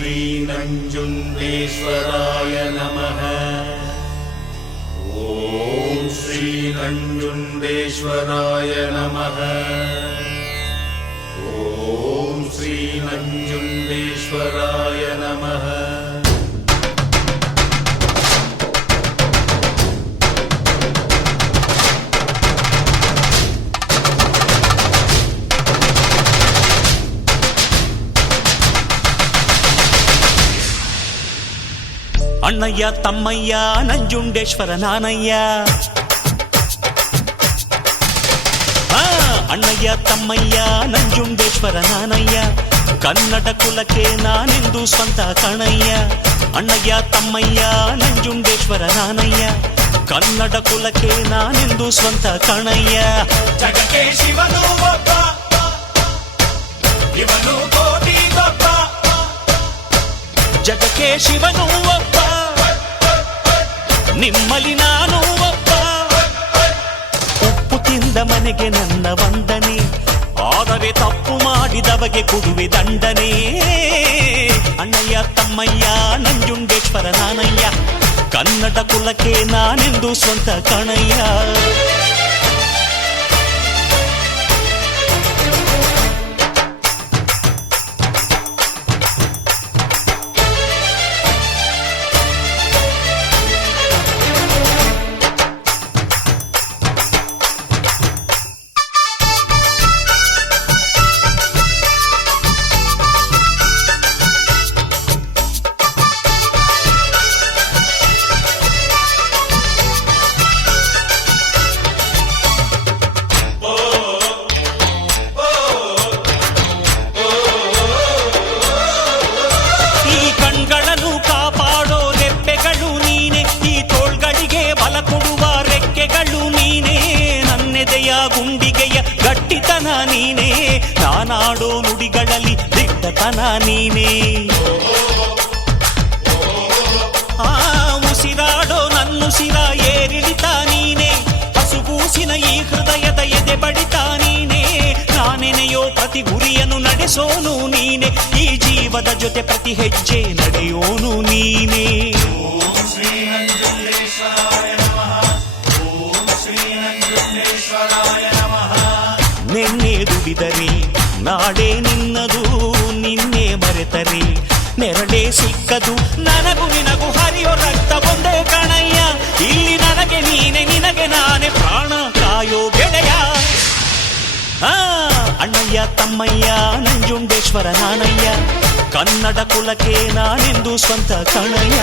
ಶ್ರೀ ನಂಜುಂಡೇಶ್ವರಾಯ ನಮಃ. ಓಂ ಶ್ರೀ ನಂಜುಂಡೇಶ್ವರಾಯ ನಮಃ. ಓಂ ಶ್ರೀ ನಂಜುಂಡೇಶ್ವರಾಯ ನಮಃ. ಅಣ್ಣಯ್ಯ ತಮ್ಮಯ್ಯ ನಂಜುಂಡೇಶ್ವರ ನಾನಯ್ಯ. ಅಣ್ಣಯ್ಯ ತಮ್ಮಯ್ಯ ನಂಜುಂಡೇಶ್ವರ ನಾನಯ್ಯ. ಕನ್ನಡ ಕುಲಕ್ಕೆ ನಾನೆಂದು ಸ್ವಂತ ಕಣಯ್ಯ. ಅಣ್ಣಯ್ಯ ತಮ್ಮಯ್ಯ ನಂಜುಂಡೇಶ್ವರ ನಾನಯ್ಯ. ಕನ್ನಡ ಕುಲಕ್ಕೆ ನಾನೆಂದು ಸ್ವಂತ ಕಣಯ್ಯ. ಜಗಕ್ಕೆ ಶಿವನು ಒಬ್ಬ, ಇವನು ಕೋಟಿ ಗೊಬ್ಬ. ಜಗಕ್ಕೆ ಶಿವನು ಒಬ್ಬ, ನಿಮ್ಮಲ್ಲಿ ನಾನು ಒಬ್ಬ. ಉಪ್ಪು ತಿಂದ ಮನೆಗೆ ನನ್ನ ವಂದನೆ, ಆದರೆ ತಪ್ಪು ಮಾಡಿದವಗೆ ಕೊಡುವೆ ದಂಡನೆ. ಅಣ್ಣಯ್ಯ ತಮ್ಮಯ್ಯ ನಂಜುಂಡೇಶ್ವರ ನಾನಯ್ಯ. ಕನ್ನಡ ಕುಲಕ್ಕೆ ನಾನೆಂದು ಸ್ವಂತ ಕಣಯ್ಯ. ಗುಂಡಿಗೆಯ ಗಟ್ಟಿತನ ನೀನೇ, ನಾನಾಡೋ ನುಡಿಗಳಲ್ಲಿ ದಿಟ್ಟತನ ನೀನೇ. ಉಸಿರಾಡೋ ನನ್ನುಸಿರ ಏರಿಳಿತ ನೀನೇ, ಹಸುಗೂಸಿನ ಈ ಹೃದಯದ ಎದೆ ಬಡಿತ ನೀನೇ. ನಾನೆನೆಯೋ ಪ್ರತಿ ಗುರಿಯನ್ನು ನಡೆಸೋನು ನೀನೆ, ಈ ಜೀವದ ಜೊತೆ ಪ್ರತಿ ಹೆಜ್ಜೆ ನಡೆಯೋನು ನೀನೇ. ನಿನ್ನೆ ದುಡಿದರೆ ನಾಡೇ ನಿನ್ನದು, ನಿನ್ನೆ ಮರೆತರೆ ನೆರಳೇ ಸಿಕ್ಕದು. ನನಗೂ ನಿನಗೂ ಹರಿಯೋ ರಕ್ತ ಒಂದೇ ಕಣಯ್ಯ. ಇಲ್ಲಿ ನನಗೆ ನೀನೆ, ನಿನಗೆ ನಾನೇ ಪ್ರಾಣ ಕಾಯೋ ಗೆಳೆಯ. ಅಣ್ಣಯ್ಯ ತಮ್ಮಯ್ಯ ನಂಜುಂಡೇಶ್ವರ ನಾನಯ್ಯ. ಕನ್ನಡ ಕುಲಕ್ಕೆ ನಾನೆಂದು ಸ್ವಂತ ಕಣಯ್ಯ.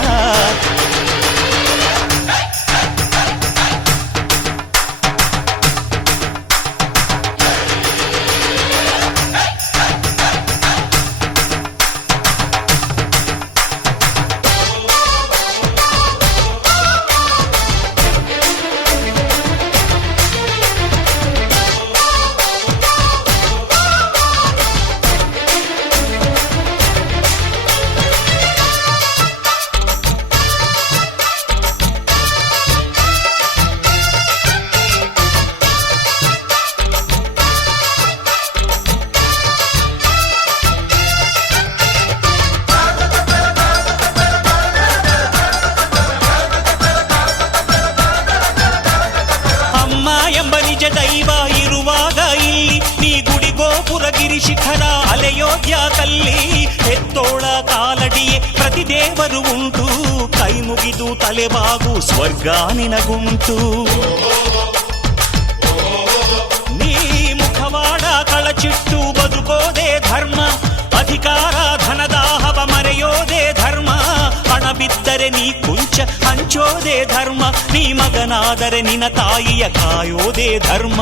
ದೈವ ಇರುವಾಗ ಇಲ್ಲಿ ನೀ ಗುಡಿಗೋಪುರ ಗಿರಿ ಶಿಖರ ಅಲೆಯೋಧ್ಯ ಕಲ್ಲಿ. ಹೆತ್ತೋಳ ಕಾಲಡಿಯೇ ಪ್ರತಿ ದೇವರು ಉಂಟು, ಕೈ ಮುಗಿದು ತಲೆಬಾಗು ಸ್ವರ್ಗ ನಿನಗುಂಟು. ನೀ ಮುಖವಾಡ ಕಳಚಿಟ್ಟು ಬದುಕೋದೇ ಧರ್ಮ, ಅಧಿಕಾರ ಧನದಾಹವ ಮರೆಯೋದೇ ಧರ್ಮ. ಹಣ ಬಿದ್ದರೆ ನೀ ಕುಂಚ ಹಂಚೋದೇ ಧರ್ಮ, ನೀ ಮಗನಾದರೆ ನಿನ್ನ ತಾಯಿಯ ಕಾಯೋದೇ ಧರ್ಮ.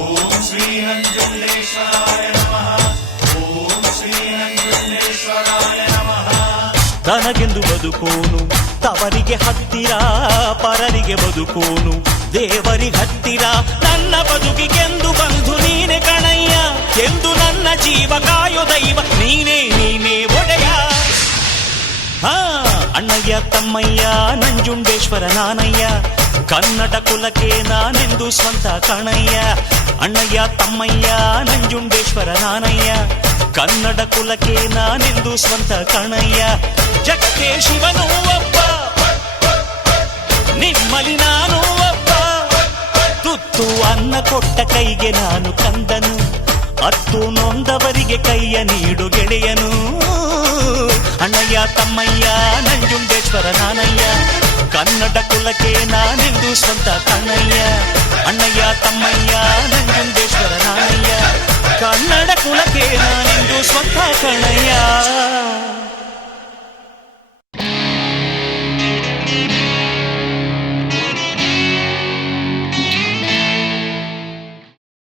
ಓಂ ಶ್ರೀ ನಂಜುಂಡೇಶ್ವರಾಯ ನಮಃ. ಓಂ ಶ್ರೀ ನಂಜುಂಡೇಶ್ವರಾಯ ನಮಃ. ತನಗೆಂದು ಬದುಕೋನು ತವರಿಗೆ ಹತ್ತಿರ, ಪರರಿಗೆ ಬದುಕೋನು ದೇವರಿಗೆ ಹತ್ತಿರ. ನನ್ನ ಬದುಕಿಗೆಂದು ಬಂಧು ನೀನೆ ಕಣಯ್ಯ, ಎಂದು ನನ್ನ ಜೀವ ಕಾಯೋ ದೈವ ನೀನೇ, ನೀನೇ ಒಡೆಯ. ಅಣ್ಣಯ್ಯ ತಮ್ಮಯ್ಯ ನಂಜುಂಡೇಶ್ವರ ನಾನಯ್ಯ ಕನ್ನಡ ಕುಲಕ್ಕೆ ನಾನೆಂದು ಸ್ವಂತ ಕಣಯ್ಯ ಅಣ್ಣಯ್ಯ ತಮ್ಮಯ್ಯ ನಂಜುಂಡೇಶ್ವರ ನಾನಯ್ಯ ಕನ್ನಡ ಕುಲಕ್ಕೆ ನಾನೆಂದು ಸ್ವಂತ ಕಣಯ್ಯ ಜಗಕ್ಕೆ ಶಿವನು ಒಬ್ಬ ನಿಮ್ಮಲಿ ನಾನು ಒಬ್ಬ ತುತ್ತು ಅನ್ನ ಕೊಟ್ಟ ಕೈಗೆ ನಾನು ಕಂದನು ಅತ್ತು ನೊಂದವರಿಗೆ ಕೈಯ ನೀಡು ಗೆಳೆಯನು ಅಣ್ಣಯ್ಯ ತಮ್ಮಯ್ಯ ನಂಜುಂಡೇಶ್ವರ ನಾನಯ್ಯ ಕನ್ನಡ ಕುಲಕ್ಕೆ ನಾನೆಂದು ಸ್ವಂತ ಕಣಯ್ಯ ಅಣ್ಣಯ್ಯ ತಮ್ಮಯ್ಯ ನಂಜುಂಡೇಶ್ವರ ನಾನಯ್ಯ ಕನ್ನಡ ಕುಲಕ್ಕೆ ನಾನೆಂದು ಸ್ವಂತ ಕಣಯ್ಯ